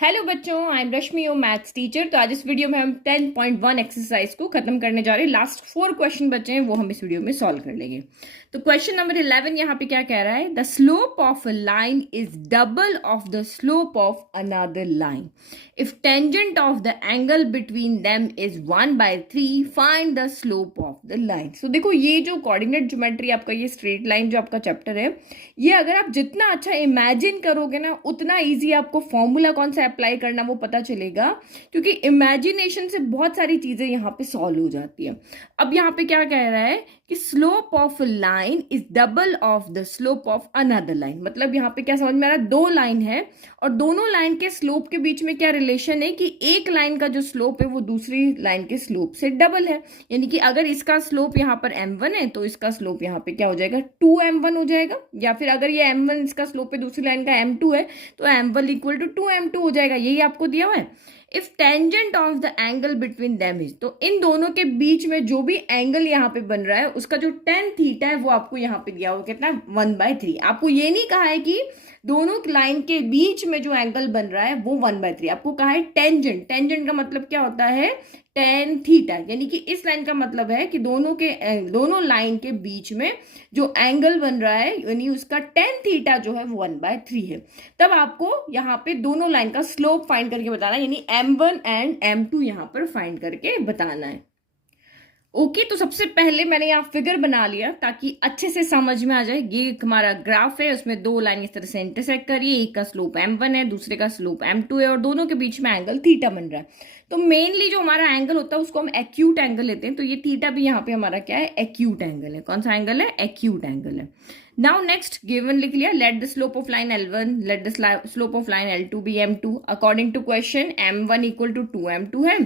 Hello बच्चों, I am Rashmi your maths teacher. तो आज इस वीडियो में हम 10.1 एक्सरसाइज को खत्म करने जा रहे हैं। लास्ट 4 क्वेश्चन बचे हैं, वो हम इस वीडियो में सॉल्व कर लेंगे। तो क्वेश्चन नंबर 11 यहाँ पे क्या कह रहा है? The slope of a line is double of the slope of another line if tangent of the angle between them is 1/3 find the slope of the line. So देखो, ये जो कोऑर्डिनेट ज्योमेट्री आपका, ये स्ट्रेट लाइन जो आपका chapter है, ये अगर आप जितना अच्छा इमेजिन करोगे ना, उतना ईजी आपको फॉर्मूला कौन सा अप्लाई करना वो पता चलेगा, क्योंकि इमेजिनेशन से बहुत सारी चीजें यहाँ पे सॉल्व हो जाती है। अब यहाँ पे क्या कह रहा है कि slope of line is double of the slope of another line. मतलब यहाँ पे क्या समझ में आ रहा है? दो लाइन है और दोनों लाइन के स्लोप के बीच में क्या रिलेशन है कि एक लाइन का जो स्लोप है वो दूसरी लाइन के स्लोप से डबल है। यानी कि अगर इसका स्लोप यहाँ पर m1 है तो इसका स्लोप यहाँ पे क्या हो जाएगा? 2m1 हो जाएगा। या फिर अगर ये m1 इसका स्लोप है, दूसरी लाइन का m2 है, तो m1 इक्वल टू 2m2 हो जाएगा। यही आपको दिया हुआ है। If tangent of the angle between them is, तो इन दोनों के बीच में जो भी एंगल यहाँ पे बन रहा है उसका जो टेन थीटा है वो आपको यहाँ पे दिया हुआ कितना? 1/3। आपको ये नहीं कहा है कि दोनों लाइन के बीच में जो एंगल बन रहा है वो 1/3, आपको कहा है टेंजेंट। टेंजेंट का मतलब क्या होता है? Tan theta. यानी कि इस लाइन का मतलब है कि दोनों लाइन के बीच में जो एंगल बन रहा है, यानी उसका टेन थीटा जो है वो 1/3 है। तब आपको यहाँ पे दोनों लाइन का स्लोप फाइंड करके बताना है, यानी m1 एंड m2 यहाँ पर फाइंड करके बताना है। ओके, तो सबसे पहले मैंने यहाँ फिगर बना लिया ताकि अच्छे से समझ में आ जाए। ये हमारा ग्राफ है, उसमें दो लाइन इस तरह से इंटरसेक्ट करिए। एक का स्लोप m1 है, दूसरे का स्लोप m2 है, और दोनों के बीच में एंगल थीटा बन रहा है। तो मेनली जो हमारा एंगल होता है उसको हम एक्यूट एंगल लेते हैं। तो ये थीटा भी यहाँ पे हमारा क्या है? एक्यूट एंगल है। कौन सा एंगल है? एक्यूट एंगल है। नाउ नेक्स्ट गिवन लिख लिया। Let the slope of line L1, let the slope of line L2 be m2। According to question m1 equal to 2m2 है,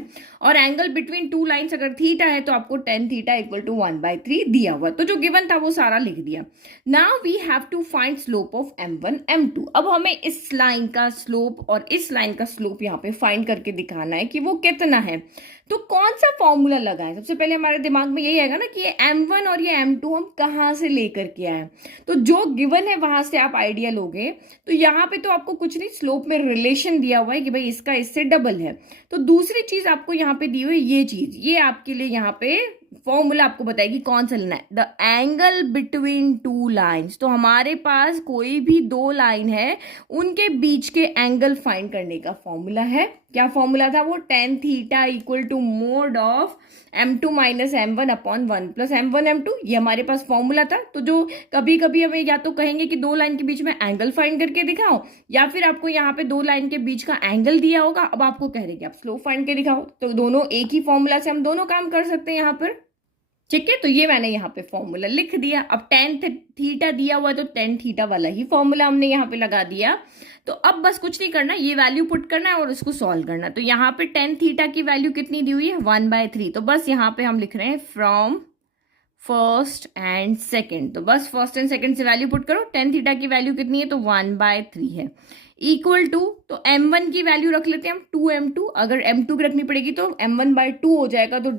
और एंगल बिटवीन टू लाइन्स अगर theta है तो आपको ten theta equal to 1/3 दिया हुआ। तो जो गिवन था वो सारा लिख दिया। Now we have to find slope of m1 m2। अब हमें इस लाइन का स्लोप और इस लाइन का स्लोप यहाँ पे फाइंड करके दिखाना है कि वो कितना है। तो कौन सा फॉर्मूला लगाएं? सबसे पहले हमारे दिमाग में यही आएगा ना कि ये m1 और ये m2 हम कहाँ से लेकर के आए। तो जो गिवन है वहां से आप आइडिया लोगे। तो यहाँ पे तो आपको कुछ नहीं, स्लोप में रिलेशन दिया हुआ है कि भाई इसका इससे डबल है। तो दूसरी चीज आपको यहाँ पे दी हुई ये चीज, ये आपके लिए यहाँ पे फॉर्मूला आपको बताएगी कौन सा लेना है। The angle between two lines. तो हमारे पास कोई भी दो लाइन है, उनके बीच के एंगल फाइंड करने का फॉर्मूला है। क्या फॉर्मूला था वो? Tan theta equal to mod of m2 minus m1 upon 1 plus m1 m2। ये हमारे पास फॉर्मूला था। तो जो कभी कभी हमें या तो कहेंगे कि दो लाइन के बीच में एंगल फाइंड करके दिखाओ, या फिर आपको यहाँ पे दो लाइन के बीच का एंगल दिया होगा, अब आपको कह रहे कि आप स्लोप फाइंड के दिखाओ। तो दोनों एक ही फॉर्मूला से हम दोनों काम कर सकते हैं यहाँ पर। ठीक है, तो ये मैंने यहाँ पे फॉर्मूला लिख दिया। अब टेन थीटा दिया हुआ तो टेन थीटा वाला ही फॉर्मूला हमने यहाँ पे लगा दिया। तो अब बस कुछ नहीं करना, ये वैल्यू पुट करना है और उसको सॉल्व करना। तो यहाँ पे टेन थीटा की वैल्यू कितनी दी हुई है? 1/3। तो बस यहाँ पे हम लिख रहे हैं फ्रॉम फर्स्ट एंड सेकेंड। तो बस फर्स्ट एंड सेकेंड से वैल्यू पुट करो। टेन थीटा की वैल्यू कितनी है? तो 1/3 है। इक्वल टू, तो m1 की वैल्यू रख लेते हैं हम 2m2। अगर m2 की रखनी पड़ेगी तो m1/2 हो जाएगा, तो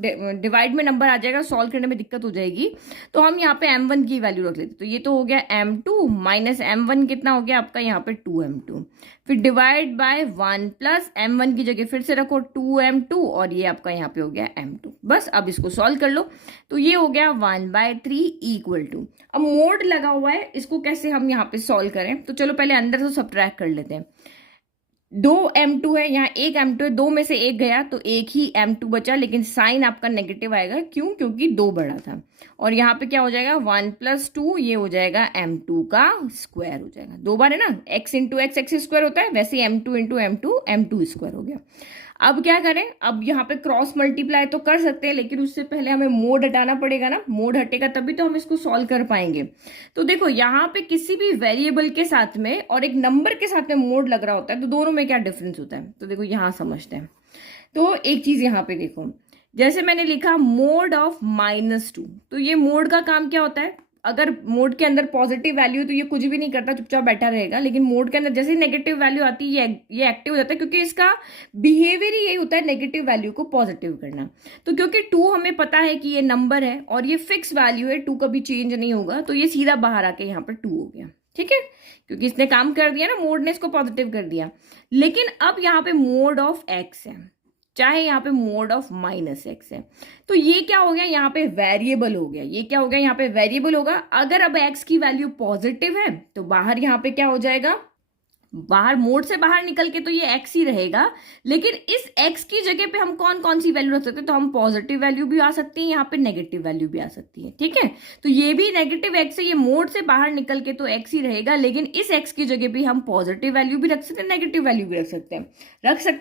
डिवाइड में नंबर आ जाएगा, सॉल्व करने में दिक्कत हो जाएगी। तो हम यहाँ पे m1 की वैल्यू रख लेते हैं। तो ये तो हो गया m2 माइनस m1 कितना हो गया आपका यहाँ पे? 2m2। फिर डिवाइड बाय 1 प्लस m1 की जगह फिर से रखो 2m2, और ये आपका यहाँ पे हो गया m2। बस अब इसको सॉल्व कर लो। तो ये हो गया 1/3 इक्वल टू, अब मोड लगा हुआ है, इसको कैसे हम यहाँ पे सॉल्व करें? तो चलो पहले अंदर से सब्ट्रैक्ट कर लेते हैं। 2m2 है, यहाँ एक m2 है, दो में से एक गया तो एक ही m2 बचा, लेकिन साइन आपका नेगेटिव आएगा। क्यों? क्योंकि दो बड़ा था। और यहाँ पे क्या हो जाएगा? 1 + 2, ये हो जाएगा m2 का स्क्वायर हो जाएगा। दो बार है ना, x into x x square होता है, वैसे m2 into m2 m2 square हो गया। अब क्या करें? अब यहाँ पे क्रॉस मल्टीप्लाई तो कर सकते हैं, लेकिन उससे पहले हमें मोड हटाना पड़ेगा ना। मोड हटेगा तभी तो हम इसको सॉल्व कर पाएंगे। तो देखो, यहाँ पे किसी भी वेरिएबल के साथ में और एक नंबर के साथ में मोड लग रहा होता है, तो दोनों में क्या डिफरेंस होता है? तो देखो यहाँ समझते हैं। तो एक चीज यहाँ पे देखो, जैसे मैंने लिखा मोड ऑफ -2, तो ये मोड का काम क्या होता है? अगर मोड के अंदर पॉजिटिव वैल्यू है तो ये कुछ भी नहीं करता, चुपचाप बैठा रहेगा। लेकिन मोड के अंदर जैसे ही नेगेटिव वैल्यू आती है ये एक्टिव हो जाता है, क्योंकि इसका बिहेवियर ही यही होता है, नेगेटिव वैल्यू को पॉजिटिव करना। तो क्योंकि 2 हमें पता है कि ये नंबर है और ये फिक्स वैल्यू है, 2 कभी चेंज नहीं होगा, तो ये सीधा बाहर आके यहाँ पर 2 हो गया। ठीक है, क्योंकि इसने काम कर दिया ना, मोड ने इसको पॉजिटिव कर दिया। लेकिन अब यहाँ पे मोड ऑफ एक्स है, चाहे यहाँ पे मोड ऑफ माइनस एक्स है, तो ये क्या हो गया, यहाँ पे वेरिएबल हो गया। ये क्या हो गया, यहाँ पे वेरिएबल होगा। अगर अब एक्स की वैल्यू पॉजिटिव है तो बाहर यहाँ पे क्या हो जाएगा, बाहर मोड से बाहर निकल के तो ये एक्स ही रहेगा, लेकिन इस एक्स की जगह पे हम कौन कौन सी वैल्यू रख सकते हैं, तो हम पॉजिटिव वैल्यू भी आ सकती है, यहाँ पे नेगेटिव वैल्यू भी आ सकती है। ठीक है, तो ये भी नेगेटिव एक्स है, ये मोड से बाहर निकल के तो एक्स ही रहेगा, लेकिन इस एक्स की जगह पे हम पॉजिटिव वैल्यू भी रख सकते हैं, नेगेटिव वैल्यू भी रख सकते हैं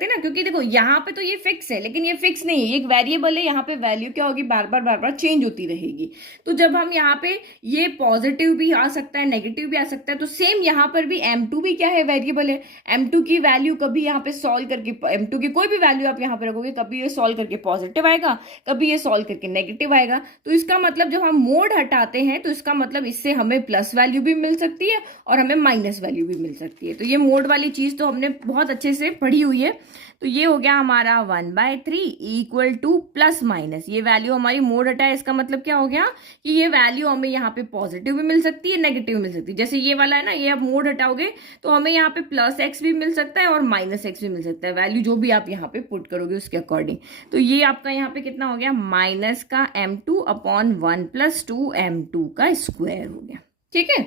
ना, क्योंकि देखो यहाँ पे तो ये फिक्स है, लेकिन ये फिक्स नहीं है, एक वेरिएबल है, यहाँ पे वैल्यू क्या होगी, बार बार चेंज होती रहेगी। तो जब हम यहाँ पे ये पॉजिटिव भी आ सकता है, नेगेटिव भी आ सकता है, तो सेम यहाँ पर भी M2 भी क्या है, वेरिएबल है। M2 की वैल्यू कभी यहाँ पे सॉल्व करके, M2 की कोई भी वैल्यू आप यहाँ पे रखोगे, कभी ये सॉल्व करके पॉजिटिव आएगा, कभी ये सॉल्व करके नेगेटिव आएगा। तो इसका मतलब जब हम मोड हटाते हैं तो इसका मतलब इससे हमें प्लस वैल्यू भी मिल सकती है और हमें माइनस वैल्यू भी मिल सकती है। तो ये मोड वाली चीज तो हमने बहुत अच्छे से पढ़ी हुई है। तो ये हो गया हमारा 1/3 इक्वल टू प्लस माइनस, ये वैल्यू हमारी मोड हटाए, इसका मतलब क्या हो गया कि ये वैल्यू हमें यहाँ पे पॉजिटिव भी मिल सकती है, नेगेटिव भी मिल सकती है। जैसे ये वाला है ना, ये आप मोड हटाओगे तो हमें यहाँ पे प्लस एक्स भी मिल सकता है और माइनस एक्स भी मिल सकता है, वैल्यू जो भी आप यहाँ पे पुट करोगे उसके अकॉर्डिंग। तो ये आपका यहाँ पे कितना हो गया, माइनस का M2 अपॉन 1 + 2M2 का स्क्वायर हो गया। ठीक है,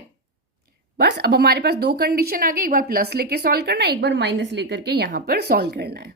बस अब हमारे पास दो कंडीशन आ गई, एक बार प्लस लेके सॉल्व करना है, एक बार माइनस लेकर के यहाँ पर सॉल्व करना है।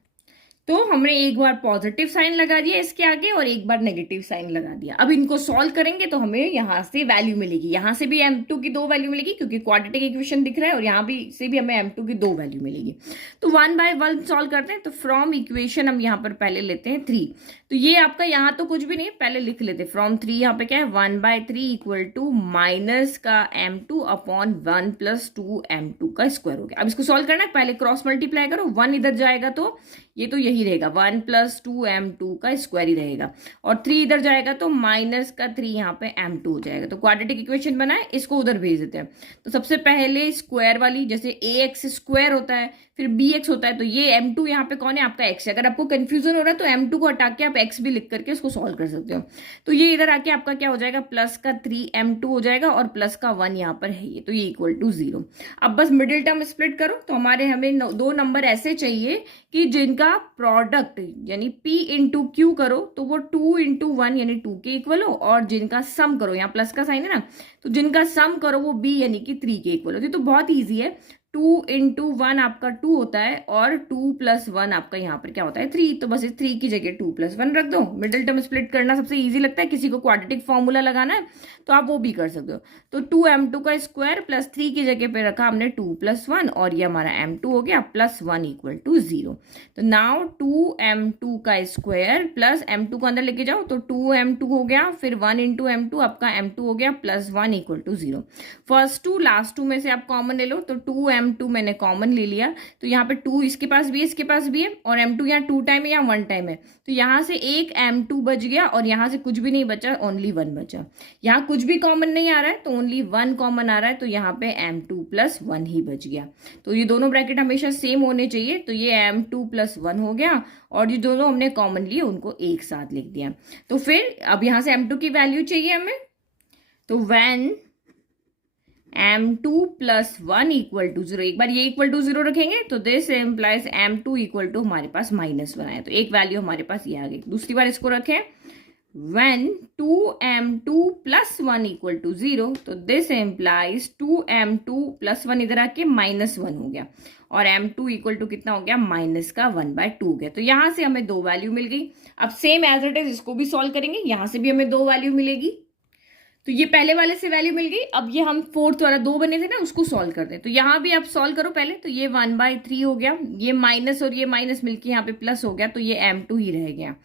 तो हमने एक बार पॉजिटिव साइन लगा दिया इसके आगे और एक बार नेगेटिव साइन लगा दिया। अब इनको सॉल्व करेंगे तो हमें यहाँ से वैल्यू मिलेगी, यहाँ से भी M2 की 2 वैल्यू मिलेगी क्योंकि क्वाड्रेटिक इक्वेशन दिख रहा है, और यहाँ भी से भी हमें M2 की 2 वैल्यू मिलेगी। तो 1/1 सॉल्व करते हैं। तो फ्रॉम इक्वेशन हम यहाँ पर पहले लेते हैं 3, तो ये आपका यहाँ तो कुछ भी नहीं है, पहले लिख लेते हैं फ्रॉम 3। यहाँ पे क्या है, 1/3 इक्वल टू माइनस का M2 अपॉन 1 + 2M2 का स्क्वायर हो गया। अब इसको सॉल्व करना है, पहले क्रॉस मल्टीप्लाई करो, 1 इधर जाएगा तो ये तो यही रहेगा, 1 + 2M2 का स्क्वायर ही रहेगा, और 3 इधर जाएगा तो माइनस का 3 यहाँ पे M2 हो जाएगा। तो क्वाड्रेटिक इक्वेशन बनाए, इसको उधर भेज देते हैं। तो सबसे पहले स्क्वायर वाली, जैसे ax स्क्वायर होता है फिर bx होता है, तो ये M2 यहाँ पे कौन है, आपका x है। अगर आपको कंफ्यूजन हो रहा है तो M2 को हटा के आप x भी लिख करके उसको सॉल्व कर सकते हो। तो ये इधर आके आपका क्या हो जाएगा, प्लस का 3M2 हो जाएगा और प्लस का 1 यहाँ पर है ये, तो ये इक्वल टू 0। अब बस मिडिल टर्म स्प्लिट करो, तो हमें दो नंबर ऐसे चाहिए कि जिनका प्रोडक्ट यानी P × Q करो तो वो 2 × 1 यानी 2 के इक्वल हो, और जिनका सम करो, यहाँ प्लस का साइन है ना, तो जिनका सम करो वो B यानी कि 3 के इक्वल हो। तो बहुत ईजी है, 2 × 1 आपका 2 होता है और 2 + 1 आपका यहाँ पर क्या होता है, 3। तो बस इस 3 की जगह 2 + 1 रख दो। मिडिल टर्म स्प्लिट करना सबसे इजी लगता है, किसी को क्वाड्रेटिक फॉर्मूला लगाना है तो आप वो भी कर सकते हो। तो 2M2 का स्क्वायर प्लस 3 की जगह पे रखा हमने 2 + 1, और ये हमारा M2 हो गया प्लस 1 इक्वल टू 0। तो नाउ 2M2 का स्क्वायर प्लस M2 को अंदर लेके जाओ तो 2M2 हो गया, फिर 1 × M2 आपका M2 हो गया plus 1 equal to 0। First 2 last 2 में से आप कॉमन ले लो, तो 2M2 मैंने कॉमन ले लिया, तो यहाँ पे 2 इसके पास भी है, इसके पास भी है, और M2 यहाँ 2 टाइम है या 1 टाइम है, तो यहाँ से एक M2 बच गया और यहाँ से कुछ भी नहीं बचा, ओनली 1 बचा। यहाँ कुछ भी कॉमन नहीं आ रहा है तो ओनली 1 कॉमन आ रहा है, तो यहाँ पे M2 + 1 ही बच गया। तो ये दोनों ब्रैकेट हमेशा सेम होने चाहिए, तो ये M2 + 1 हो गया, और ये दोनों हमने कॉमन लिए उनको एक साथ लिख दिया। तो फिर अब यहाँ से M2 की वैल्यू चाहिए हमें, तो व्हेन M2 + 1 इक्वल टू 0, एक बार ये इक्वल टू 0 रखेंगे तो this implies M2 equal to हमारे पास -1 आया, तो एक वैल्यू हमारे पास ये आ गई। दूसरी बार इसको रखें, when 2M2 + 1 इक्वल टू 0, तो दिस इम्प्लाइज 2M2 + 1 इधर आके -1 हो गया, और M2 इक्वल टू कितना हो गया, माइनस का 1/2 हो गया। तो यहाँ से हमें 2 वैल्यू मिल गई। अब सेम एज इट इज इसको भी सॉल्व करेंगे, यहाँ से भी हमें 2 वैल्यू मिलेगी। तो ये पहले वाले से वैल्यू मिल गई। अब ये हम फोर्थ वाला 2 बने थे ना, उसको सॉल्व करते हैं। तो यहाँ भी आप सॉल्व करो पहले, तो ये 1/3 हो गया, ये माइनस और ये माइनस मिलके यहाँ पे प्लस हो गया, तो ये M2 ही रह गया।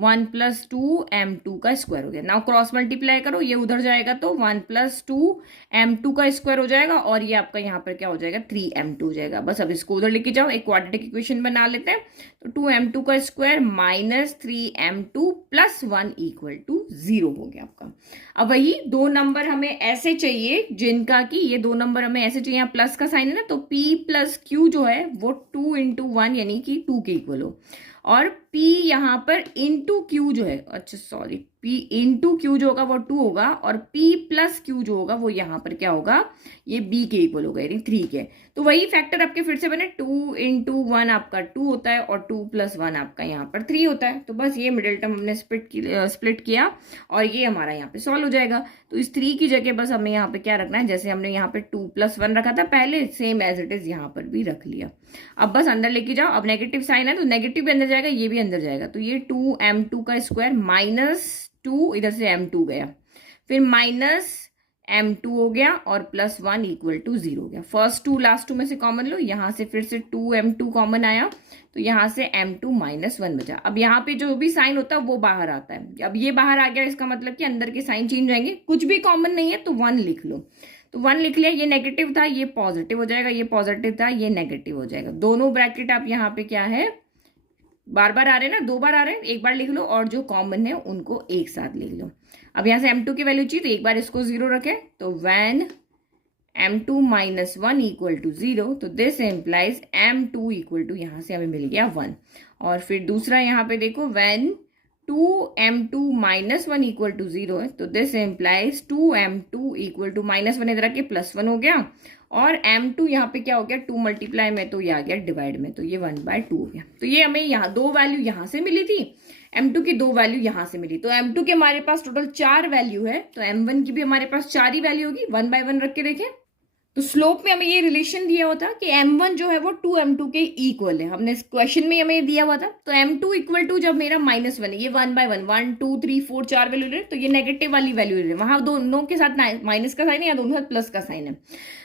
1 + 2M2 का स्क्वायर हो गया। नाउ क्रॉस मल्टीप्लाई करो, ये उधर जाएगा तो 1 + 2M2 का स्क्वायर हो जाएगा, और ये आपका यहाँ पर क्या हो जाएगा, 3M2 हो जाएगा। बस अब इसको उधर लेके जाओ, एक क्वाड्रेटिक इक्वेशन बना लेते हैं। तो 2M2 का स्क्वायर -3M2 + 1 इक्वल टू 0 हो गया आपका। अब वही 2 नंबर हमें ऐसे चाहिए जिनका कि ये 2 नंबर हमें ऐसे चाहिए, यहाँ प्लस का साइन है ना, तो P + Q जो है वो 2 × 1 यानी कि 2 के इक्वल हो, और P यहाँ पर इंटू Q जो है, अच्छा सॉरी P इंटू क्यू जो होगा वो 2 होगा, और P प्लस क्यू जो होगा वो यहाँ पर क्या होगा, ये B के इक्वल होगा, यानी 3 के। तो वही फैक्टर आपके फिर से बने, 2 इंटू 1 आपका 2 होता है, और 2 प्लस 1 आपका यहाँ पर 3 होता है। तो बस ये मिडिल टर्म हमने स्प्लिट किया, और ये हमारा यहाँ पे सॉल्व हो जाएगा। तो इस 3 की जगह बस हमें यहाँ पे क्या रखना है, जैसे हमने यहाँ पे 2 प्लस 1 रखा था पहले, सेम एज इट इज यहाँ पर भी रख लिया। अब बस अंदर लेके जाओ, अब नेगेटिव साइन है तो नेगेटिव भी अंदर जाएगा, ये भी अंदर जाएगा। तो ये 2m2 का स्क्वायर माइनस 2, इधर से m2 गया, फिर माइनस m2 हो गया, और प्लस 1 इक्वल टू 0 हो गया। फर्स्ट 2 लास्ट 2 में से कॉमन लो, यहाँ से फिर से 2m2 कॉमन आया, तो यहाँ से m2 माइनस 1 बचा। अब यहाँ पे जो भी साइन होता है वो बाहर आता है। अब ये बाहर आ गया, इसका मतलब कि अंदर के साइन चेंज रहेंगे। कुछ भी कॉमन नहीं है तो 1 लिख लो। तो 1 लिख लिया, ये नेगेटिव था ये पॉजिटिव हो जाएगा, ये पॉजिटिव था ये नेगेटिव हो जाएगा। दोनों ब्रैकेट आप यहाँ पे क्या है, बार बार आ रहे हैं ना, 2 बार आ रहे हैं, एक बार लिख लो, और जो कॉमन है उनको एक साथ लिख लो। अब यहाँ से m2 की वैल्यू चाहिए तो एक बार इसको 0 रखें, तो when m2 minus 1 equal to 0, तो this employees m2 equal to, यहाँ से हमें मिल गया 1। और फिर दूसरा यहाँ पे देखो, when 2m2 minus 1 equal to 0 है, तो this implies 2m2 equal to minus 1 इधर आके प्लस 1 हो गया, और m2 यहाँ पे क्या हो गया, 2 मल्टीप्लाई में, तो ये आ गया डिवाइड में, तो ये 1/2 हो गया। तो ये हमें यहाँ 2 वैल्यू यहाँ से मिली थी, m2 की 2 वैल्यू यहाँ से मिली, तो m2 के हमारे पास टोटल 4 वैल्यू है, तो m1 की भी हमारे पास 4 ही वैल्यू होगी। 1 बाय 1 रख के देखें, तो स्लोप में हमें ये रिलेशन दिया हुआ था कि m1 जो है वो 2m2 के इक्वल है, हमने क्वेश्चन में हमें ये दिया हुआ था। तो m2 इक्वल टू जब मेरा -1 है, ये 1 बाय 1, 1 2 3 4 4 वैल्यू ले, तो ये नेगेटिव वाली वैल्यू ले, वहां दोनों के साथ माइनस का साइन है या दोनों साथ प्लस का साइन है।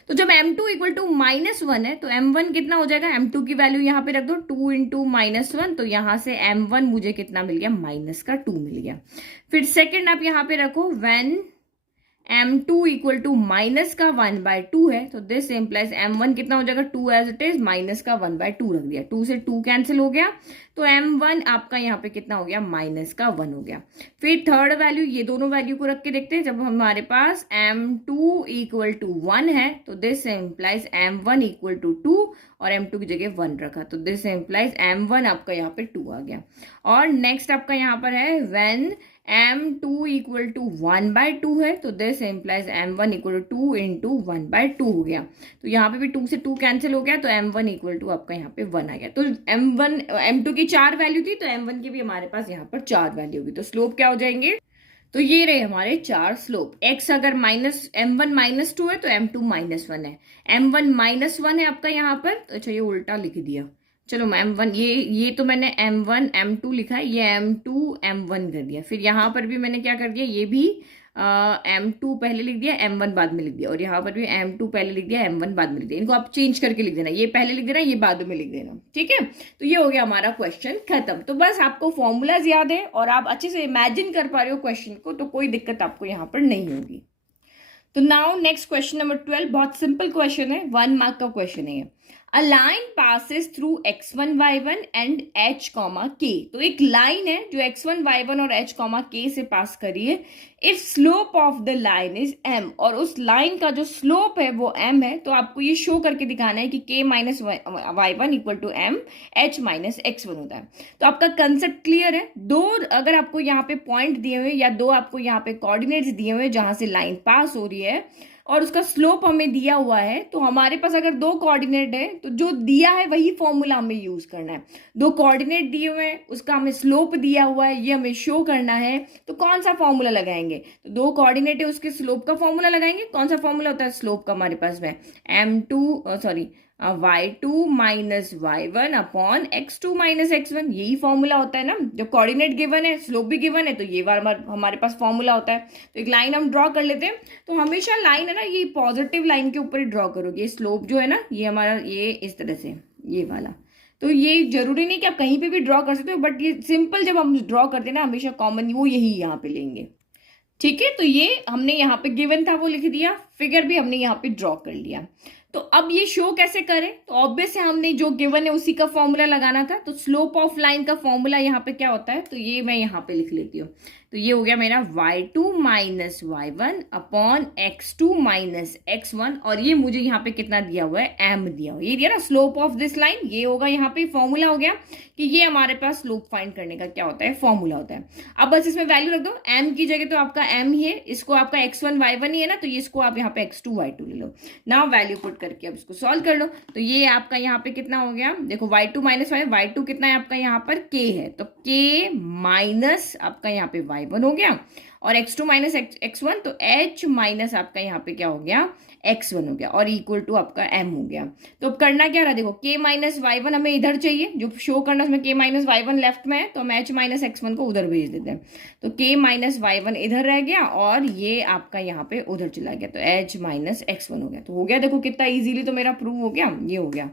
तो जब m2 इक्वल टू -1 है, तो m1 कितना हो जाएगा, m2 की वैल्यू यहाँ पे रख दो, 2 इंटू -1, तो यहाँ से m1 मुझे कितना मिल गया, -2 मिल गया। फिर सेकेंड आप यहाँ पे रखो, when m2 equal to minus का 1/2 है, तो दिस इम्प्लाइज m1 कितना हो जाएगा, 2 एज इट इज, माइनस का 1/2 रख दिया, 2 से 2 कैंसिल हो गया, तो m1 आपका यहाँ पे कितना हो गया, -1 हो गया। फिर थर्ड वैल्यू, ये दोनों वैल्यू को रख के देखते हैं, जब हमारे पास m2 इक्वल टू 1 है, तो this implies m1 equal to 2, और m2 की जगह 1 रखा, तो दिस इम्प्लाइज m1 आपका यहाँ पे 2 आ गया। और नेक्स्ट आपका यहाँ पर है, व्हेन m2 इक्वल टू 1/2 है, तो this implies m1 equal to 2 into 1/2 हो गया, तो यहाँ पे भी 2 से 2 कैंसिल हो गया, तो m1 इक्वल टू आपका यहाँ पे 1 आ गया। तो m2 की 4 वैल्यू थी, तो m1 की भी हमारे पास यहाँ पर 4 वैल्यू होगी। तो स्लोप क्या हो जाएंगे, तो ये रहे हमारे 4 स्लोप। x अगर m1 -2 है तो m2 -1 है, m1 -1 है आपका यहाँ पर, तो अच्छा ये उल्टा लिख दिया, चलो m1, ये तो मैंने m1 m2 लिखा है, ये m2 m1 कर दिया। फिर यहाँ पर भी मैंने क्या कर दिया, ये भी m2 पहले लिख दिया, m1 बाद में लिख दिया, और यहाँ पर भी m2 पहले लिख दिया, m1 बाद में लिख दिया। इनको आप चेंज करके लिख देना, ये पहले लिख देना, ये बाद में लिख देना, ठीक है। तो ये हो गया हमारा क्वेश्चन खत्म। तो बस आपको फॉर्मूलाज याद है और आप अच्छे से इमेजिन कर पा रहे हो क्वेश्चन को, तो कोई दिक्कत आपको यहाँ पर नहीं होगी। तो नाउ नेक्स्ट क्वेश्चन नंबर 12, बहुत सिंपल क्वेश्चन है, 1 मार्क का क्वेश्चन है। A line passes through x1 y1 and h k। तो एक लाइन है जो x1 y1 और h k से पास करी है। If slope of the line is m, और उस लाइन का जो स्लोप है वो m है, तो आपको ये शो करके दिखाना है कि k minus y1 equal to m h minus x1 होता है। तो आपका कंसेप्ट क्लियर है। दो अगर आपको यहाँ पे पॉइंट दिए हुए या दो आपको यहाँ पे कोऑर्डिनेट्स दिए हुए जहां से लाइन पास हो रही है और उसका स्लोप हमें दिया हुआ है, तो हमारे पास अगर दो कोऑर्डिनेट है तो जो दिया है वही फॉर्मूला हमें यूज करना है। दो कोऑर्डिनेट दिए हुए हैं, उसका हमें स्लोप दिया हुआ है, ये हमें शो करना है, तो कौन सा फॉर्मूला लगाएंगे, तो दो कोऑर्डिनेट है उसके स्लोप का फॉर्मूला लगाएंगे। कौन सा फॉर्मूला होता है स्लोप का हमारे पास में, y2 minus y1 upon x2 minus x1, यही फॉर्मूला होता है ना। जब कोऑर्डिनेट गिवन है, स्लोप भी गिवन है, तो ये बार हमारे पास फॉर्मूला होता है। तो एक लाइन हम ड्रॉ कर लेते हैं। तो हमेशा लाइन है ना, ये पॉजिटिव लाइन के ऊपर ही ड्रॉ करोगे। स्लोप जो है ना, ये हमारा ये इस तरह से, ये वाला। तो ये जरूरी नहीं कि आप कहीं पे भी ड्रॉ कर सकते हो, बट ये सिंपल जब हम ड्रॉ करते हैं ना, हमेशा कॉमन वो यही यहाँ पे लेंगे, ठीक है। तो ये हमने यहाँ पे गिवन था वो लिख दिया, फिगर भी हमने यहाँ पे ड्रॉ कर लिया। तो अब ये शो कैसे करें, तो ऑब्वियस है हमने जो गिवन है उसी का फॉर्मूला लगाना था। तो स्लोप ऑफ लाइन का फॉर्मूला यहाँ पे क्या होता है, तो ये मैं यहाँ पे लिख लेती हूँ। तो ये हो गया मेरा y2 minus y1 upon x2 minus x1, और ये मुझे यहाँ पे कितना दिया हुआ है, m दिया हुआ है, ये दिया ना स्लोप ऑफ दिस लाइन, ये होगा यहाँ पे फॉर्मूला हो गया कि ये हमारे पास स्लोप फाइंड करने का क्या होता है, फॉर्मूला होता है। अब बस इसमें वैल्यू रख दो, m की जगह तो आपका m ही है, इसको आपका x1 y1 ही है ना, तो ये इसको आप यहाँ पे x2 y2 ले लो। नाउ वैल्यू पुट करके अब इसको सॉल्व कर लो। तो ये आपका यहाँ पे कितना हो गया, देखो y2 माइनस y2 कितना है आपका यहाँ पर k है, तो k माइनस आपका यहाँ पे y1 हो गया, और x2 माइनस x1 तो h माइनस आपका यहाँ पे क्या हो गया, x1 हो गया, और इक्वल टू आपका m हो गया। तो अब करना क्या रहा, देखो k माइनस y1 हमें इधर चाहिए, जो शो करना उसमें k माइनस y1 लेफ्ट में है, तो हम h माइनस x1 को उधर भेज देते हैं। तो k माइनस y1 इधर रह गया, और ये आपका यहाँ पे उधर चला गया, तो h माइनस x1 हो गया। तो हो गया, देखो कितना इजीली तो मेरा प्रूव हो गया, ये हो गया।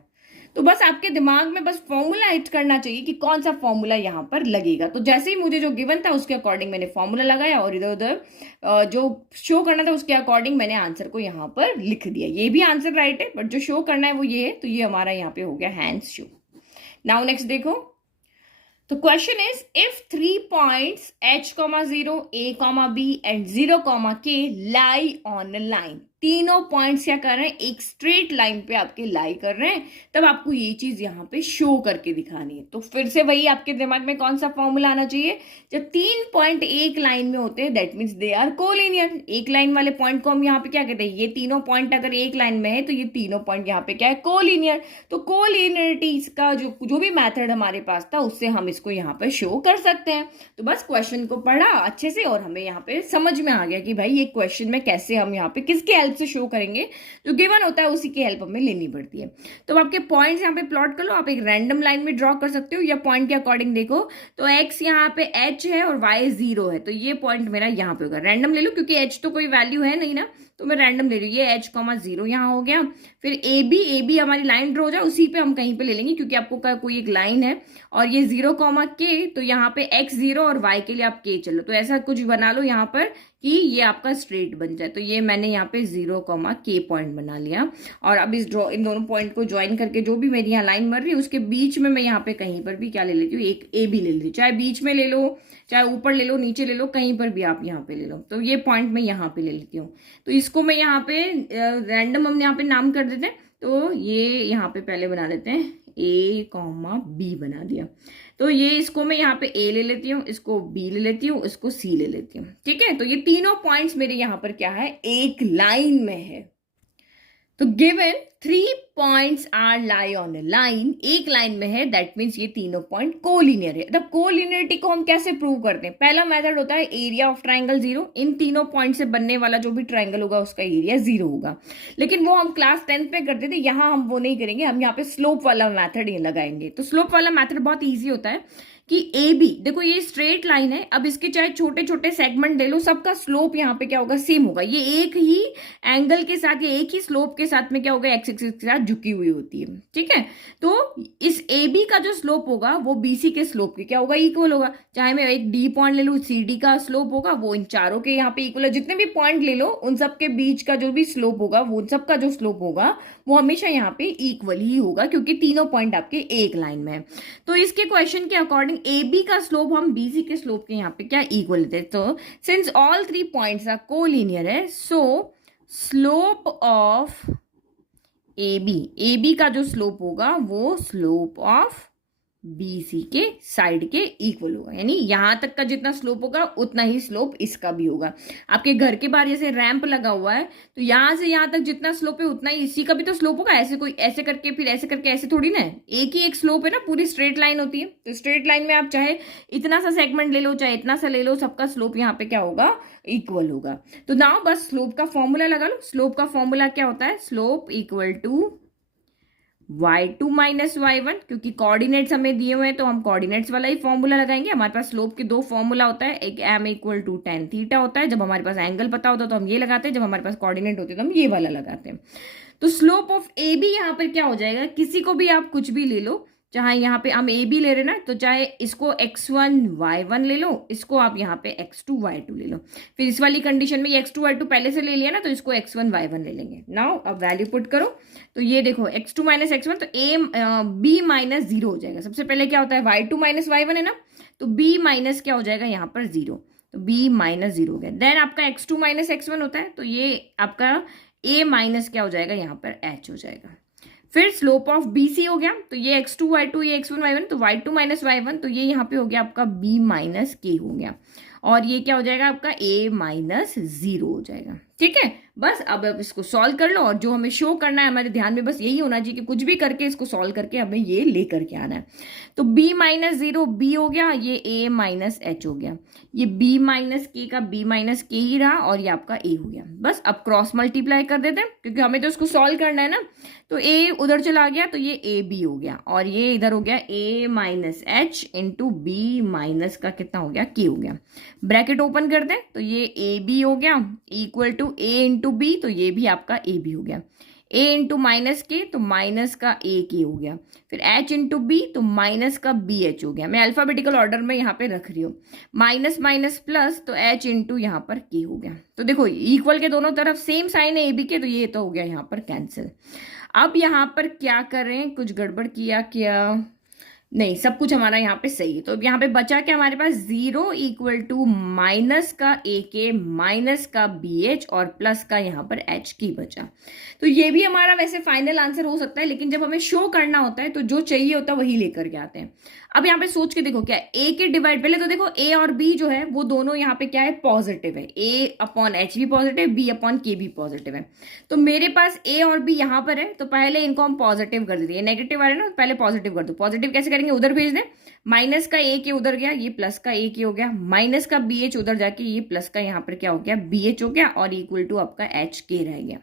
तो बस आपके दिमाग में बस फॉर्मूला हिट करना चाहिए कि कौन सा फॉर्मूला यहाँ पर लगेगा। तो जैसे ही मुझे जो गिवन था उसके अकॉर्डिंग मैंने फॉर्मूला लगाया, और इधर उधर जो शो करना था उसके अकॉर्डिंग मैंने आंसर को यहाँ पर लिख दिया। ये भी आंसर राइट है, बट जो शो करना है वो ये है, तो ये हमारा यहाँ पे हो गया हैंड्स शो। नाउ नेक्स्ट देखो, तो question is if 3 points h, 0, a, b and 0, k lie on a line, तीनों पॉइंट्स क्या कर रहे हैं, एक स्ट्रेट लाइन पे आपके लाई कर रहे हैं, तब आपको ये चीज यहाँ पे शो करके दिखानी है। तो फिर से वही आपके दिमाग में कौन सा फॉर्मूला आना चाहिए, जब 3 पॉइंट एक लाइन में होते हैं that means they are collinear. एक लाइन वाले पॉइंट को हम यहाँ पे क्या कहते हैं, ये तीनों पॉइंट अगर एक लाइन में है तो ये तीनों पॉइंट यहाँ पे क्या है, कोलिनियर। तो कोलिनियरिटी का जो भी मैथड हमारे पास था उससे हम इसको यहाँ पे शो कर सकते हैं। तो बस क्वेश्चन को पढ़ा अच्छे से और हमें यहाँ पे समझ में आ गया कि भाई ये क्वेश्चन में कैसे हम यहाँ पे किसके हेल्प से शो करेंगे, जो गिवन होता है उसी की हेल्प हमें लेनी पड़ती है। तो आपके पॉइंट्स यहाँ पे प्लॉट कर लो, आप एक रैंडम लाइन में ड्रॉ कर सकते हो या पॉइंट के अकॉर्डिंग देखो। तो x यहाँ पे h है और y 0 है, तो ये पॉइंट मेरा यहाँ पे होगा। रैंडम ले लो क्योंकि h तो कोई वैल्यू है नहीं ना, तो मैं रैंडम ले लूँ, ये h, 0 यहाँ हो गया। फिर AB हमारी लाइन ड्रॉ हो जाए, उसी पे हम कहीं पे ले लेंगे क्योंकि आपको कोई एक लाइन है, और ये 0, k, तो यहाँ पे x 0 और y के लिए आप k चलो, तो ऐसा कुछ बना लो यहाँ पर कि ये आपका स्ट्रेट बन जाए। तो ये मैंने यहाँ पे 0, k पॉइंट बना लिया, और अब इन दोनों पॉइंट को ज्वाइन करके जो भी मेरी यहाँ लाइन बन रही है उसके बीच में मैं यहाँ पे कहीं पर भी क्या ले लेती हूँ, एक AB ले लेती हूँ, चाहे बीच में ले लो, चाहे ऊपर ले लो, नीचे ले लो, कहीं पर भी आप यहाँ पे ले लो। तो ये पॉइंट मैं यहाँ पे ले लेती हूँ। तो इसको मैं यहाँ पे रैंडम हम यहाँ पे नाम कर देते हैं। तो ये यहाँ पे पहले बना देते हैं A, B बना दिया। तो ये इसको मैं यहाँ पे A ले लेती हूँ, इसको B ले लेती हूँ, इसको C ले लेती हूँ, ठीक है। तो ये तीनों पॉइंट्स मेरे यहाँ पर क्या है, एक लाइन में है। तो given 3 points are lie on a line, एक लाइन में है, दैट मीन्स ये तीनों पॉइंट कोलिनियर है। अब कोलिनियरिटी को हम कैसे प्रूव करते हैं, पहला मेथड होता है एरिया ऑफ ट्राइंगल 0। इन तीनों पॉइंट से बनने वाला जो भी ट्राइंगल होगा उसका एरिया 0 होगा, लेकिन वो हम क्लास 10th में करते थे, यहाँ हम वो नहीं करेंगे, हम यहाँ पे स्लोप वाला मैथड ही लगाएंगे। तो स्लोप वाला मैथड बहुत ईजी होता है कि AB, देखो ये स्ट्रेट लाइन है, अब इसके चाहे छोटे छोटे सेगमेंट ले लो, सबका स्लोप यहाँ पे क्या होगा, सेम होगा। ये एक ही एंगल के साथ, ये एक ही स्लोप के साथ में क्या होगा, एक्स एक्सिस के साथ झुकी हुई होती है, ठीक है। तो इस AB का जो स्लोप होगा वो BC के स्लोप के क्या होगा, इक्वल होगा। चाहे मैं एक D पॉइंट ले लूँ, CD का स्लोप होगा वो इन चारों के यहाँ पे इक्वल है। जितने भी पॉइंट ले लो उन सब के बीच का जो भी स्लोप होगा, वो उन सब का जो स्लोप होगा वो हमेशा यहाँ पे इक्वल ही होगा, क्योंकि तीनों पॉइंट आपके एक लाइन में है। तो इसके क्वेश्चन के अकॉर्डिंग AB का स्लोप हम BC के स्लोप के यहाँ पे क्या इक्वल लेते हैं। तो since all 3 points are collinear है, सो स्लोप ऑफ AB का जो स्लोप होगा वो स्लोप ऑफ BC के साइड के इक्वल होगा, यानी यहां तक का जितना स्लोप होगा उतना ही स्लोप इसका भी होगा। आपके घर के बाहर जैसे रैंप लगा हुआ है, तो यहां से यहां तक जितना स्लोप है उतना ही इसी का भी तो स्लोप होगा। ऐसे कोई ऐसे करके फिर ऐसे करके ऐसे थोड़ी ना है, एक ही एक स्लोप है ना, पूरी स्ट्रेट लाइन होती है। तो स्ट्रेट लाइन में आप चाहे इतना सा सेगमेंट ले लो, चाहे इतना सा ले लो, सबका स्लोप यहाँ पे क्या होगा, इक्वल होगा। तो नाउ बस स्लोप का फॉर्मूला लगा लो। स्लोप का फॉर्मूला क्या होता है, slope equal to y2 minus y1, क्योंकि कोऑर्डिनेट्स हमें दिए हुए हैं तो हम कोऑर्डिनेट्स वाला ही फॉर्मूला लगाएंगे। हमारे पास स्लोप के 2 फॉर्मूला होता है, एक m equal to tan theta होता है, जब हमारे पास एंगल पता होता है तो हम ये लगाते हैं, जब हमारे पास कोऑर्डिनेट होते हैं तो हम ये वाला लगाते हैं। तो स्लोप ऑफ AB यहाँ पर क्या हो जाएगा, किसी को भी आप कुछ भी ले लो, चाहे यहाँ पे हम ए बी ले रहे ना, तो चाहे इसको x1 y1 ले लो, इसको आप यहाँ पे x2 y2 ले लो। फिर इस वाली कंडीशन में ये x2 y2 पहले से ले लिया ना, तो इसको x1 y1 ले लेंगे। नाउ अब वैल्यू पुट करो, तो ये देखो x2 माइनस x1, तो b माइनस 0 हो जाएगा। सबसे पहले क्या होता है, y2 माइनस y1 है ना, तो b माइनस क्या हो जाएगा यहाँ पर 0, तो b माइनस 0 हो गया। देन आपका x2 माइनस x1 होता है, तो ये आपका a माइनस क्या हो जाएगा यहाँ पर h हो जाएगा। फिर स्लोप ऑफ बी सी हो गया, तो ये x2 y2, ये x1 y1, तो y2 माइनस y1, तो ये यहाँ पे हो गया आपका b माइनस k हो गया, और ये क्या हो जाएगा आपका a माइनस 0 हो जाएगा। ठीक है, बस अब इसको सॉल्व कर लो, और जो हमें शो करना है हमारे ध्यान में बस यही होना चाहिए कि कुछ भी करके इसको सॉल्व करके हमें ये लेकर के आना है। तो b माइनस 0 b हो गया, ये a माइनस h हो गया, ये b माइनस k का b माइनस k ही रहा, और ये आपका a हो गया। बस अब क्रॉस मल्टीप्लाई कर देते हैं, क्योंकि हमें तो इसको सॉल्व करना है ना। तो a उधर चला गया, तो ये a b हो गया, और ये इधर हो गया a minus h into b minus का कितना हो गया, k हो गया। ब्रैकेट ओपन कर दें, तो ये ए बी हो गया equal to A into B, तो ये भी आपका ए बी हो गया। a इंटू माइनस के, तो माइनस का ए के हो गया। फिर h इंटू बी, तो माइनस का बी एच हो गया। मैं अल्फाबेटिकल ऑर्डर में यहाँ पे रख रही हूँ। माइनस माइनस प्लस, तो h इंटू यहाँ पर k हो गया। तो देखो इक्वल के दोनों तरफ सेम साइन है ए बी के, तो ये तो हो गया यहाँ पर कैंसिल। अब यहाँ पर क्या करें, कुछ गड़बड़ किया क्या, नहीं, सब कुछ हमारा यहाँ पे सही है। तो यहाँ पे बचा क्या हमारे पास, 0 इक्वल टू माइनस का ए के माइनस का बी एच और प्लस का यहाँ पर एच की बचा। तो ये भी हमारा वैसे फाइनल आंसर हो सकता है, लेकिन जब हमें शो करना होता है तो जो चाहिए होता है वही लेकर के आते हैं। अब यहाँ पे सोच के देखो क्या ए के डिवाइड, पहले तो देखो ए और बी जो है वो दोनों यहाँ पे क्या है, पॉजिटिव है। ए अपॉन एच भी पॉजिटिव, बी अपॉन के भी पॉजिटिव है। तो मेरे पास ए और बी यहाँ पर है, तो पहले इनको हम पॉजिटिव कर देते हैं। नेगेटिव आ रहे ना, पहले पॉजिटिव कर दो। पॉजिटिव कैसे करेंगे, उधर भेज दें, माइनस का ए के उधर गया, ये प्लस का ए के हो गया, माइनस का बी एच उधर जाके ये प्लस का यहाँ पर क्या हो गया, बी एच हो गया, और इक्वल टू आपका एच के रह गया।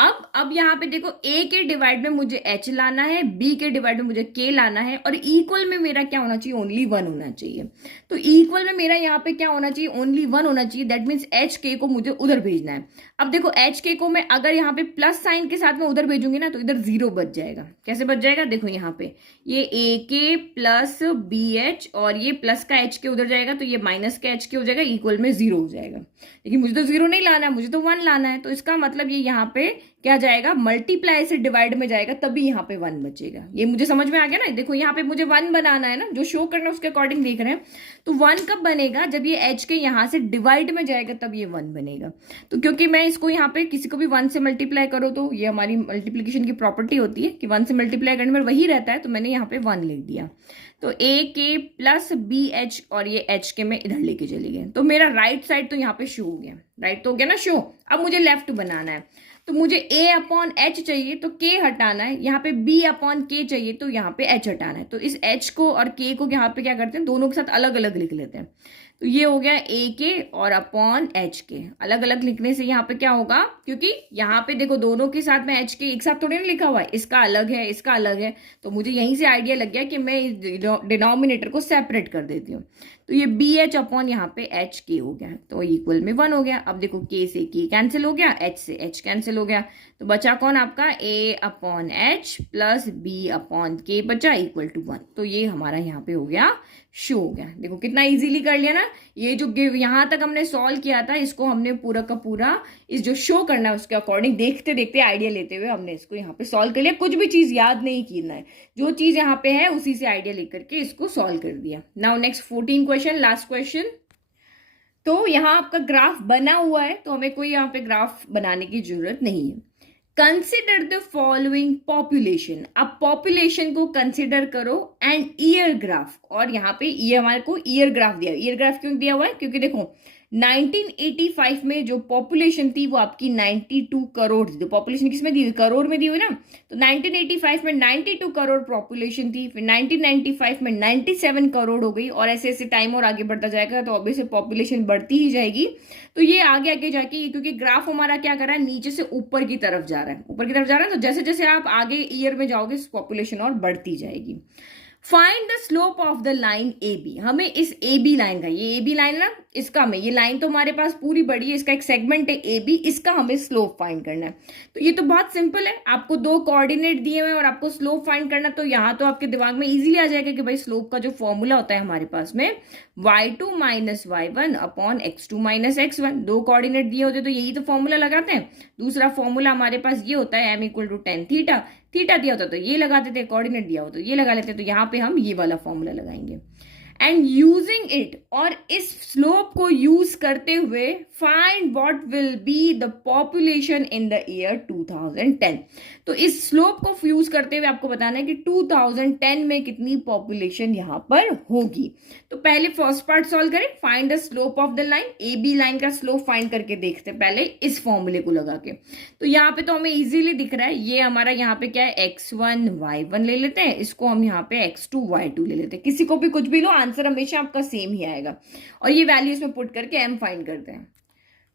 अब यहाँ पे देखो a के डिवाइड में मुझे h लाना है, b के डिवाइड में मुझे k लाना है, और इक्वल में मेरा क्या होना चाहिए, ओनली 1 होना चाहिए। तो इक्वल में मेरा यहाँ पे क्या होना चाहिए, ओनली 1 होना चाहिए। दैट मीन्स h k को मुझे उधर भेजना है। अब देखो h k को मैं अगर यहाँ पे प्लस साइन के साथ में उधर भेजूंगी ना, तो इधर 0 बच जाएगा। कैसे बच जाएगा, देखो यहाँ पे ये a k plus B H, और ये प्लस का h k उधर जाएगा, तो ये माइनस का h k हो जाएगा, इक्वल में 0 हो जाएगा। लेकिन मुझे तो 0 नहीं लाना है, मुझे तो 1 लाना है। तो इसका मतलब ये यहाँ पे क्या जाएगा, मल्टीप्लाई से डिवाइड में जाएगा, तभी यहाँ पे 1 बचेगा। ये मुझे समझ में आ गया ना। देखो यहाँ पे मुझे 1 बनाना है ना, जो शो करना है उसके अकॉर्डिंग देख रहे हैं। तो 1 कब बनेगा, जब ये h के यहाँ से डिवाइड में जाएगा, तब ये 1 बनेगा। तो क्योंकि मैं इसको यहाँ पे किसी को भी 1 से मल्टीप्लाई करो, तो ये हमारी मल्टीप्लीकेशन की प्रॉपर्टी होती है कि 1 से मल्टीप्लाई करने में वही रहता है, तो मैंने यहाँ पे 1 लिख दिया। तो a के प्लस बी एच, और ये h के मैं इधर लेके चली गई। तो मेरा राइट साइड तो यहाँ पे शो हो गया, राइट तो हो गया ना शो। अब मुझे लेफ्ट बनाना है, तो मुझे a अपॉन एच चाहिए, तो k हटाना है। यहाँ पे b अपॉन k चाहिए, तो यहाँ पे h हटाना है। तो इस h को और k को यहाँ पे क्या करते हैं, दोनों के साथ अलग अलग लिख लेते हैं। तो ये हो गया a के और अपॉन h के। अलग अलग लिखने से यहाँ पे क्या होगा, क्योंकि यहाँ पे देखो दोनों के साथ में h के एक साथ थोड़ी ना लिखा हुआ है, इसका अलग है, इसका अलग है। तो मुझे यहीं से आइडिया लग गया कि मैं इस डिनोमिनेटर को सेपरेट कर देती हूँ। तो ये बी एच अपॉन यहाँ पे एच के हो गया, तो इक्वल में 1 हो गया। अब देखो के से के कैंसिल हो गया, एच से एच कैंसिल हो गया, तो बचा कौन आपका a upon H plus B upon K बचा इक्वल टू 1। तो ये हमारा यहाँ पे हो गया, शो हो गया। देखो कितना इजीली कर लिया ना। ये जो यहाँ तक हमने सॉल्व किया था, इसको हमने पूरा का पूरा इस जो शो करना है उसके अकॉर्डिंग देखते देखते आइडिया लेते हुए हमने इसको यहाँ पे सॉल्व कर लिया। कुछ भी चीज याद नहीं करना है, जो चीज यहाँ पे है उसी से आइडिया लेकर के इसको सॉल्व कर दिया। Now next 14 question, last question. तो यहाँ आपका ग्राफ बना हुआ है, तो हमें कोई यहाँ पे ग्राफ बनाने की जरूरत नहीं है। Consider the following population. अब पॉपुलेशन को कंसिडर करो एंड ईयर ग्राफ, और यहाँ पे ये हमारे को ईयर ग्राफ दिया। ईयर ग्राफ क्यों दिया हुआ है, क्योंकि देखो 1985 में जो पॉपुलेशन थी वो आपकी 92 करोड़ थी। तो पॉपुलेशन किस में दी हुई, करोड़ में दी हुई ना। तो 1985 में 92 करोड़ पॉपुलेशन थी, फिर 1995 में 97 करोड़ हो गई, और ऐसे ऐसे टाइम और आगे बढ़ता जाएगा, तो ऑब्वियसली पॉपुलेशन बढ़ती ही जाएगी। तो ये आगे आगे जाके, क्योंकि ग्राफ हमारा क्या कर रहा है, नीचे से ऊपर की तरफ जा रहा है, ऊपर की तरफ जा रहा है। तो जैसे जैसे आप आगे ईयर में जाओगे पॉपुलेशन और बढ़ती जाएगी। Find the slope of the line A B. हमें इस ए बी लाइन का, ये ए बी लाइन ना, इसका हमें, ये लाइन तो हमारे पास पूरी बड़ी है, इसका एक सेगमेंट है ए बी, इसका हमें स्लोप फाइंड करना है। तो ये तो बहुत सिंपल है, आपको दो कोऑर्डिनेट दिए हुए हैं और आपको स्लोप फाइंड करना, तो यहाँ तो आपके दिमाग में इजीली आ जाएगा कि भाई स्लोप का जो फॉर्मूला होता है हमारे पास में y2 minus y1 upon x2 minus x1, दो कोऑर्डिनेट दिए होते तो यही तो फॉर्मूला लगाते हैं। दूसरा फॉर्मूला हमारे पास ये होता है m equal to tan theta, theta दिया होता तो ये लगा देते, कोऑर्डिनेट दिया हो तो ये लगा लेते, तो यहाँ पे हम ये वाला फॉर्मूला लगाएंगे। एंड यूजिंग इट, और इस स्लोप को यूज करते हुए find what will be the population in the year 2010। तो इस स्लोप को यूज करते हुए आपको बताना है कि 2010 में कितनी पॉपुलेशन यहां पर होगी। तो पहले फर्स्ट पार्ट सॉल्व करें, find the slope of the line, A B line का स्लोप फाइंड करके देखते हैं पहले इस फॉर्मूले को लगा के। तो यहाँ पे तो हमें इजीली दिख रहा है, ये हमारा यहाँ पे क्या है x1 y1 ले लेते हैं, इसको हम यहाँ पे x2 y2 ले लेते हैं, किसी को भी कुछ भी लो, आंसर हमेशा आपका सेम ही आएगा। और ये वैल्यू इसमें पुट करके m फाइंड करते हैं।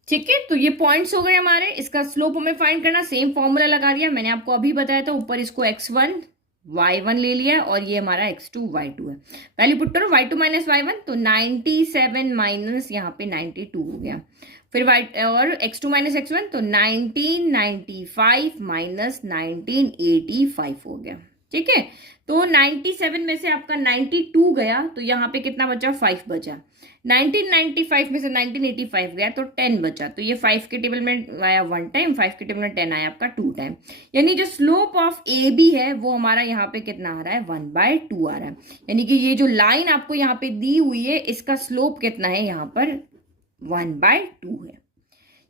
ठीक है, तो ये पॉइंट्स हो गए हमारे, इसका स्लोप हमें फाइंड करना, सेम फॉर्मूला लगा दिया, मैंने आपको अभी बताया था, ऊपर इसको x1 y1 ले लिया और ये हमारा x2 y2 है। वैल्यू पुट करो, y2 माइनस y1 तो 97 माइनस यहाँ पे 92 हो गया, फिर और x2 माइनस x1 तो 1995 माइनस 1985 हो गया। ठीक है, तो 97 में से आपका 92 गया तो यहाँ पे कितना बचा, 5 बचा। 1995 में से 1985 गया तो 10 बचा, तो ये 5 के टेबल में आया 1 टाइम, 5 के टेबल में 10 आया आपका 2 टाइम। यानी जो स्लोप ऑफ ए बी है वो हमारा यहाँ पे कितना आ रहा है, 1/2 आ रहा है। यानी कि ये जो लाइन आपको यहाँ पे दी हुई है इसका स्लोप कितना है, यहाँ पर 1/2 है।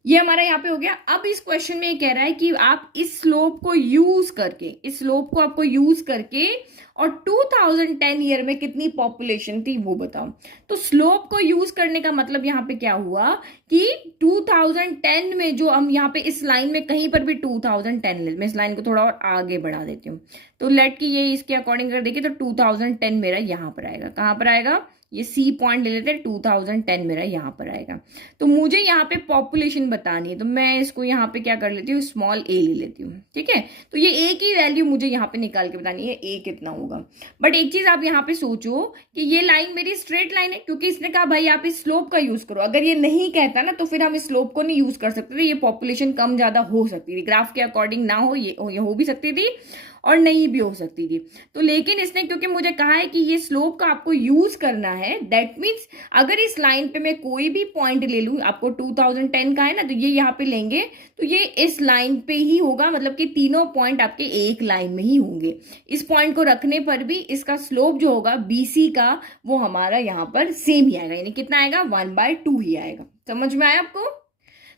ये हमारा यहाँ पे हो गया। अब इस क्वेश्चन में ये कह रहा है कि आप इस स्लोप को यूज करके, इस स्लोप को आपको यूज करके और 2010 ईयर में कितनी पॉपुलेशन थी वो बताओ। तो स्लोप को यूज करने का मतलब यहाँ पे क्या हुआ कि 2010 में जो हम यहाँ पे इस लाइन में कहीं पर भी 2010 ले, मैं इस लाइन को थोड़ा और आगे बढ़ा देती हूँ, तो लेट की ये इसके अकॉर्डिंग कर देखिए, तो 2010 मेरा यहाँ पर आएगा, कहाँ पर आएगा, ये सी पॉइंट ले लेते हैं, 2010 मेरा यहाँ पर आएगा। तो मुझे यहाँ पे पॉपुलेशन बतानी है, तो मैं इसको यहाँ पे क्या कर लेती हूँ, स्मॉल ए ले लेती हूँ। ठीक है, तो ये ए की वैल्यू मुझे यहाँ पे निकाल के बतानी है, ए कितना होगा। बट एक चीज आप यहाँ पे सोचो कि ये लाइन मेरी स्ट्रेट लाइन है, क्योंकि इसने कहा भाई आप इस स्लोप का यूज करो। अगर ये नहीं कहता ना तो फिर हम इस स्लोप को नहीं यूज कर सकते थे, ये पॉपुलेशन कम ज्यादा हो सकती थी, ग्राफ के अकॉर्डिंग ना हो, ये हो भी सकती थी और नहीं भी हो सकती थी। तो लेकिन इसने क्योंकि मुझे कहा है कि ये स्लोप का आपको यूज करना है, दैट मीन्स अगर इस लाइन पे मैं कोई भी पॉइंट ले लूं, आपको 2010 का है ना, तो ये यहाँ पे लेंगे तो ये इस लाइन पे ही होगा, मतलब कि तीनों पॉइंट आपके एक लाइन में ही होंगे। इस पॉइंट को रखने पर भी इसका स्लोप जो होगा BC का वो हमारा यहाँ पर सेम ही आएगा, यानी कितना आएगा, 1/2 ही आएगा। समझ में आया आपको?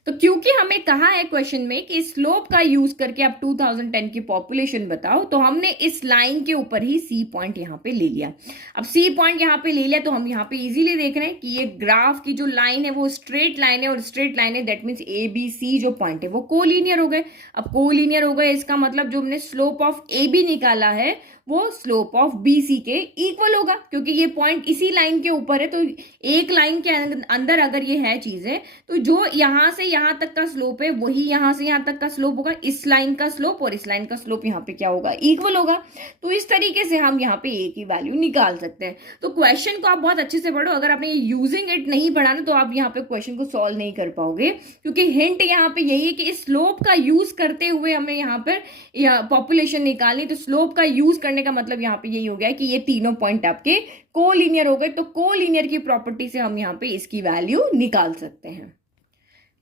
तो क्योंकि हमें कहा है क्वेश्चन में कि स्लोप का यूज करके आप 2010 की पॉपुलेशन बताओ, तो हमने इस लाइन के ऊपर ही सी पॉइंट यहाँ पे ले लिया। अब सी पॉइंट यहाँ पे ले लिया तो हम यहाँ पे इजीली देख रहे हैं कि ये ग्राफ की जो लाइन है वो स्ट्रेट लाइन है, और स्ट्रेट लाइन है दैट मीन्स ABC जो पॉइंट है वो कोलिनियर हो गए। अब कोलिनियर हो गए इसका मतलब जो हमने स्लोप ऑफ AB निकाला है वो स्लोप ऑफ BC के इक्वल होगा, क्योंकि ये पॉइंट इसी लाइन के ऊपर है। तो एक लाइन के अंदर अगर ये है चीजें, तो जो यहां से यहां तक का स्लोप है वही यहां से यहां तक का स्लोप होगा। इस लाइन का स्लोप और इस लाइन का स्लोप यहाँ पे क्या होगा, इक्वल होगा। तो इस तरीके से हम यहाँ पे ए की वैल्यू निकाल सकते हैं। तो क्वेश्चन को आप बहुत अच्छे से पढ़ो, अगर आपने यूजिंग इट नहीं पढ़ा ना तो आप यहाँ पे क्वेश्चन को सॉल्व नहीं कर पाओगे, क्योंकि हिंट यहाँ पे यही है कि इस स्लोप का यूज करते हुए हमें यहाँ पर पॉपुलेशन निकालनी। तो स्लोप का यूज करने का मतलब यहाँ पे यही हो गया कि ये तीनों पॉइंट आपके कोलिनियर हो गए, तो कोलिनियर की प्रॉपर्टी से हम यहाँ पे इसकी वैल्यू निकाल सकते हैं।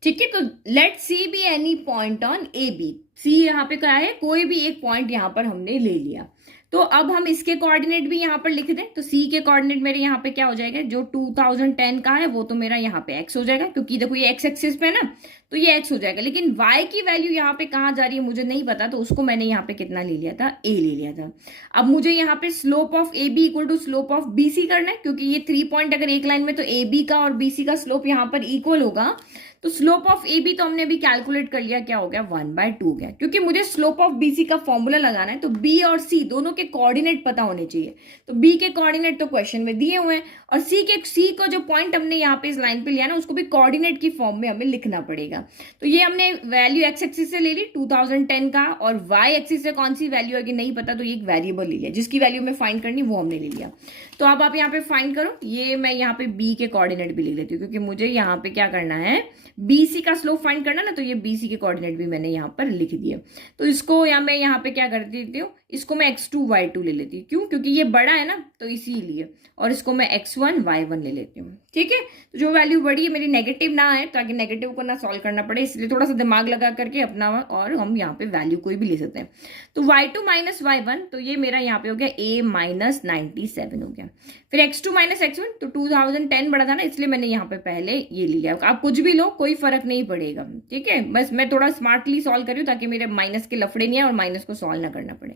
ठीक है, तो let C be any point on A B. C यहाँ पे क्या है, कोई भी एक पॉइंट यहाँ पर हमने ले लिया। तो अब हम इसके कोऑर्डिनेट भी यहाँ पर लिख दें, तो सी के कोऑर्डिनेट मेरे यहाँ पे क्या हो जाएगा, जो 2010 का है वो तो मेरा यहाँ पे x हो जाएगा, क्योंकि देखो ये x एक्सिस पे है ना, तो ये x हो जाएगा। लेकिन y की वैल्यू यहाँ पे कहाँ जा रही है मुझे नहीं पता, तो उसको मैंने यहाँ पे कितना ले लिया था, a ले लिया था। अब मुझे यहाँ पे slope of AB equal to slope of BC करना है, क्योंकि ये 3 पॉइंट अगर एक लाइन में, तो AB का और BC का स्लोप यहाँ पर इक्वल होगा। तो स्लोप ऑफ AB तो हमने अभी कैलकुलेट कर लिया, क्या हो गया, 1/2 गया। क्योंकि मुझे स्लोप ऑफ BC का फॉर्मूला लगाना है, तो B और C दोनों के कोऑर्डिनेट पता होने चाहिए। तो B के कोऑर्डिनेट तो क्वेश्चन में दिए हुए हैं, और C को जो पॉइंट हमने यहाँ पे इस लाइन पे लिया ना, उसको भी कोऑर्डिनेट की फॉर्म में हमें लिखना पड़ेगा। तो ये हमने वैल्यू एक्स एक्सिस से ले ली 2010 का, और वाई एक्सिस से कौन सी वैल्यू है कि नहीं पता, तो ये एक वेरिएबल ले लिया जिसकी वैल्यू में फाइंड करनी वो हमने ले लिया। तो अब आप यहाँ पे फाइंड करो, ये मैं यहाँ पे बी के कोऑर्डिनेट भी लिख लेती हूँ क्योंकि मुझे यहाँ पे क्या करना है, बीसी का स्लोप फाइंड करना ना, तो ये बीसी के कोऑर्डिनेट भी मैंने यहाँ पर लिख दिए। तो इसको मैं यहाँ पे क्या कर देती हूँ, इसको मैं x2 y2 ले लेती हूँ। क्यों? क्योंकि ये बड़ा है ना, तो इसीलिए। और इसको मैं x1 y1 ले लेती हूँ। ठीक है, तो जो वैल्यू बड़ी है मेरी नेगेटिव ना है, ताकि नेगेटिव को ना सॉल्व करना पड़े, इसलिए थोड़ा सा दिमाग लगा करके अपना, और हम यहाँ पे वैल्यू कोई भी ले सकते हैं। तो y2 माइनस y1, तो ये मेरा यहाँ पे हो गया a माइनस 97 हो गया। फिर x2 माइनस x1, तो 2010 बड़ा था ना, इसलिए मैंने यहाँ पे पहले ये ले लिया। आप कुछ भी लो, कोई फर्क नहीं पड़ेगा। ठीक है, बस मैं थोड़ा स्मार्टली सॉल्व करूँ ताकि मेरे माइनस के लफड़े नहीं है और माइनस को सॉल्व ना करना पड़े।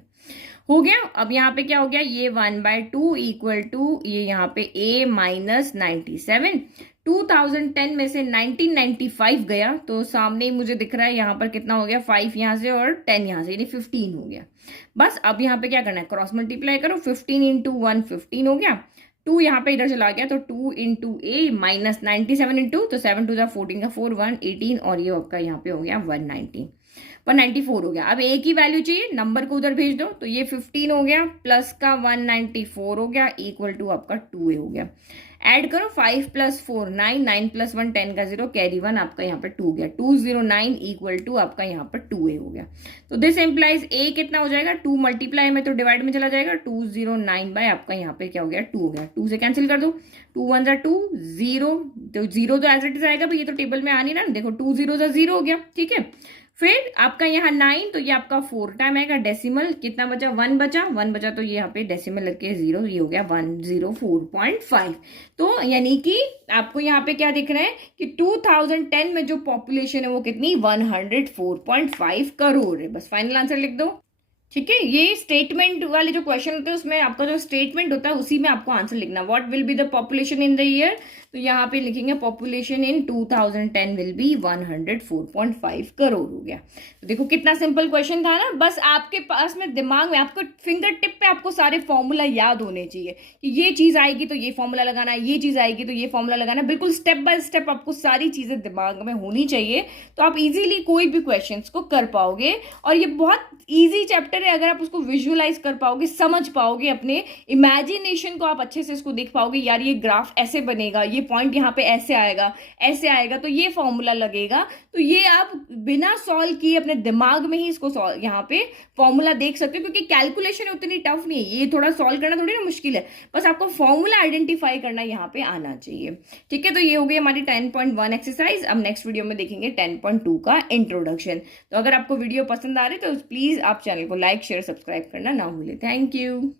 हो गया। अब यहाँ पे क्या हो गया, ये 1/2 इक्वल टू ये यहाँ पे a माइनस 97। 2010 में से 1995 गया, तो सामने ही मुझे दिख रहा है यहाँ पर कितना हो गया, 5 यहाँ से और 10 यहाँ से, यानी 15 हो गया। बस अब यहाँ पे क्या करना है, क्रॉस मल्टीप्लाई करो, 15 इंटू 1 15 हो गया, 2 यहाँ पे इधर चला गया, तो 2 इंटू ए माइनस 97 इंटू, तो 7 2 14 का 4 1 18, और ये आपका यहाँ पे हो गया 194 हो गया। अब ए की वैल्यू चाहिए, नंबर को उधर भेज दो, तो ये 15 हो गया प्लस का 194 हो गया इक्वल टू आपका 2a हो गया। ऐड करो, 5 प्लस 4 9, 9 प्लस 1 10 का 0, कैरी 1 आपका यहाँ पर 2 गया, 209 इक्वल टू आपका यहाँ पर 2a हो गया। तो दिस एम्प्लाइज ए कितना हो जाएगा, 2 मल्टीप्लाई में तो डिवाइड में चला जाएगा, 209 बाय आपका यहाँ पे क्या हो गया, 2 हो गया। 2 से कैंसिल कर दो, 2 1 2 0, तो 0 तो एज इट इज आएगा भाई, ये तो टेबल में आनी ना, देखो 2 0 0 हो गया। ठीक है, फिर आपका यहाँ 9, तो ये आपका 4 टाइम आएगा, डेसिमल कितना बचा, 1 बचा, तो ये यहाँ पे डेसिमल लगे 0, ये हो गया 104.5। तो यानी कि आपको यहाँ पे क्या दिख रहा है कि 2010 में जो पॉपुलेशन है वो कितनी, 104.5 करोड़ है। बस फाइनल आंसर लिख दो। ठीक है, ये स्टेटमेंट वाले जो क्वेश्चन होते हैं उसमें आपका जो स्टेटमेंट होता है उसी में आपको आंसर लिखना, what will be the population in the year, तो यहाँ पे लिखेंगे population in 2010 will be 104.5 crore हो गया। तो देखो कितना सिंपल क्वेश्चन था ना, बस आपके पास में दिमाग में, आपको फिंगर टिप पे आपको सारे फॉर्मूला याद होने चाहिए कि ये चीज आएगी तो ये फॉर्मूला लगाना है, ये चीज आएगी तो ये फॉर्मूला लगाना है, बिल्कुल स्टेप बाय स्टेप आपको सारी चीजें दिमाग में होनी चाहिए, तो आप इजीली कोई भी क्वेश्चन को कर पाओगे। और ये बहुत ईजी चैप्टर है, अगर आप उसको विजुअलाइज कर पाओगे, समझ पाओगे, अपने इमेजिनेशन को आप अच्छे से इसको देख पाओगे, यार ये ग्राफ ऐसे बनेगा, ये पॉइंट यहाँ पे ऐसे आएगा, तो ये फॉर्मूला लगेगा, तो ये आप बिना सॉल्व किए अपने दिमाग में ही इसको यहाँ पे फॉर्मूला देख सकते हो, क्योंकि कैलकुलेशन उतनी टफ नहीं है, ये थोड़ा सॉल्व करना थोड़ी ना मुश्किल है, बस आपको फॉर्मूला आइडेंटिफाई करना यहाँ पे आना चाहिए। ठीक है, तो ये हो गई हमारी 10.1 एक्सरसाइज। अब नेक्स्ट वीडियो में देखेंगे 10.2 का इंट्रोडक्शन। तो अगर आपको वीडियो पसंद आ रही है तो प्लीज आप चैनल को लाइक शेयर सब्सक्राइब करना ना भूलें। Thank you.